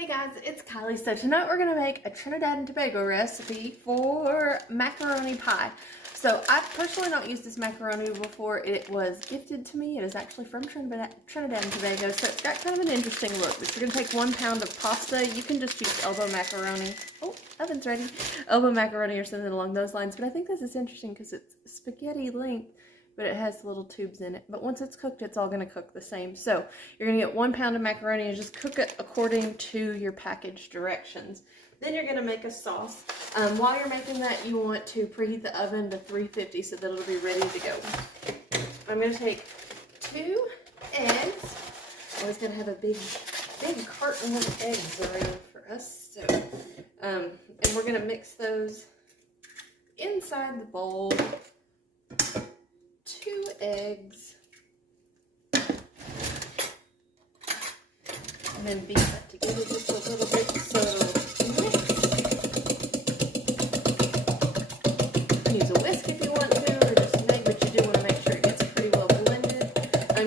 Hey guys, it's Kylie. So tonight we're going to make a Trinidad and Tobago recipe for macaroni pie. So I personally don't use this macaroni before. It was gifted to me. It is actually from Trinidad and Tobago, so it's got kind of an interesting look. But you're going to take 1 pound of pasta. You can just use elbow macaroni. Oh, oven's ready. Elbow macaroni or something along those lines. But I think this is interesting because it's spaghetti length, but it has little tubes in it. But once it's cooked, it's all going to cook the same. So you're going to get 1 pound of macaroni and just cook it according to your package directions. Then you're going to make a sauce. While you're making that, you want to preheat the oven to 350 so that it'll be ready to go. I'm going to take 2 eggs. I always going to have a big carton of eggs around for us. So, and we're going to mix those inside the bowl. 2 eggs, and then beat that together just a little bit so it'll mix. You can use a whisk if you want to, or just an egg, but you do want to make sure it gets pretty well blended.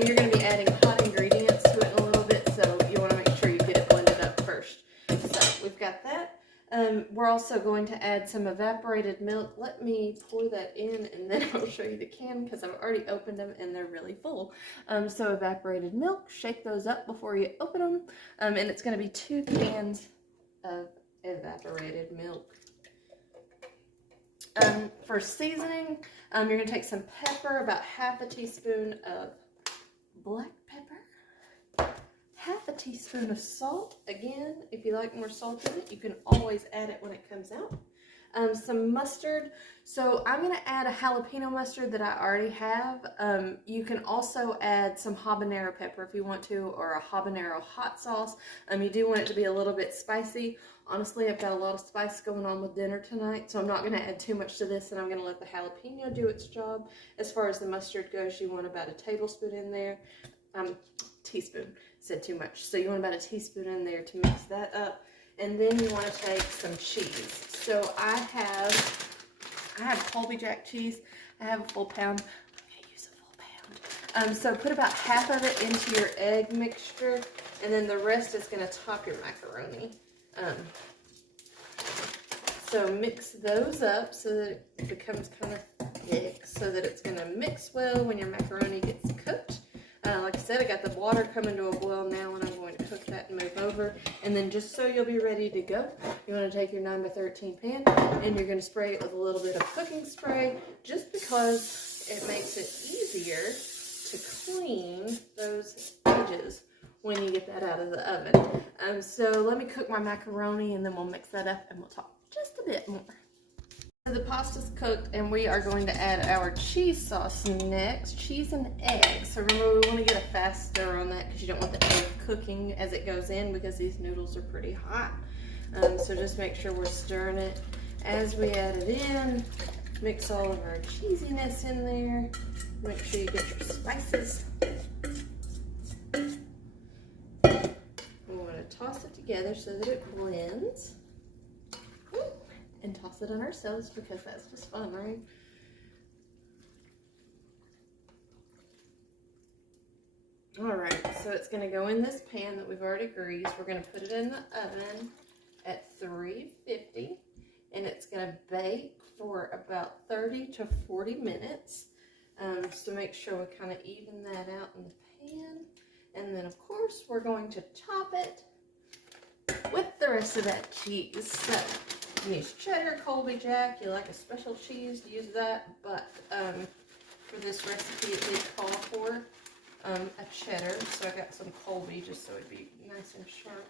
You're going to be adding hot ingredients to it in a little bit, so you want to make sure you get it blended up first. So we've got that. We're also going to add some evaporated milk. Let me pour that in and then I'll show you the can because I've already opened them and they're really full. So evaporated milk, shake those up before you open them. And it's going to be 2 cans of evaporated milk. For seasoning, you're going to take some pepper, about half a teaspoon of black pepper. Half a teaspoon of salt. Again, if you like more salt in it, you can always add it when it comes out. Some mustard. So I'm going to add a jalapeno mustard that I already have. You can also add some habanero pepper if you want to, or a habanero hot sauce. You do want it to be a little bit spicy. Honestly, I've got a lot of spice going on with dinner tonight, so I'm not going to add too much to this, and I'm going to let the jalapeno do its job. As far as the mustard goes, you want about a tablespoon in there. Teaspoon. Said too much. So you want about a teaspoon in there to mix that up. And then you want to take some cheese. So I have Colby Jack cheese. I have a full pound. I'm going to use a full pound. So put about half of it into your egg mixture, and then the rest is going to top your macaroni. So mix those up so that it becomes kind of thick, so that it's going to mix well when your macaroni gets cooked. Like I said, I got the water coming to a boil now, and I'm going to cook that and move over. And then just so you'll be ready to go, you want to take your 9x13 pan, and you're going to spray it with a little bit of cooking spray, just because it makes it easier to clean those edges when you get that out of the oven. So let me cook my macaroni, and then we'll mix that up, and we'll talk just a bit more. The pasta's cooked, and we are going to add our cheese sauce next. Cheese and eggs. So remember, we want to get a fast stir on that because you don't want the egg cooking as it goes in, because these noodles are pretty hot. So just make sure we're stirring it as we add it in. Mix all of our cheesiness in there. Make sure you get your spices. We want to toss it together so that it blends. And toss it on ourselves because that's just fun, right? Alright, so it's going to go in this pan that we've already greased. We're going to put it in the oven at 350, and it's going to bake for about 30 to 40 minutes. So make sure we kind of even that out in the pan. And then, of course, we're going to top it with the rest of that cheese. So you can use cheddar, Colby Jack. You like a special cheese, use that. But for this recipe, it did call for a cheddar. So I got some Colby just so it'd be nice and sharp.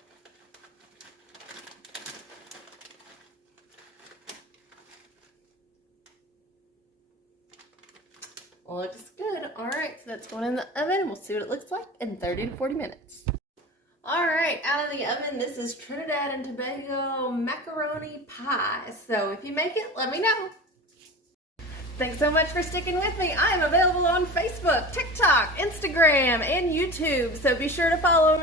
Looks good. Alright, so that's going in the oven, and we'll see what it looks like in 30 to 40 minutes. Alright, out of the oven, this is Trinidad and Tobago macaroni pie. So if you make it, let me know. Thanks so much for sticking with me. I am available on Facebook, TikTok, Instagram, and YouTube. So be sure to follow me.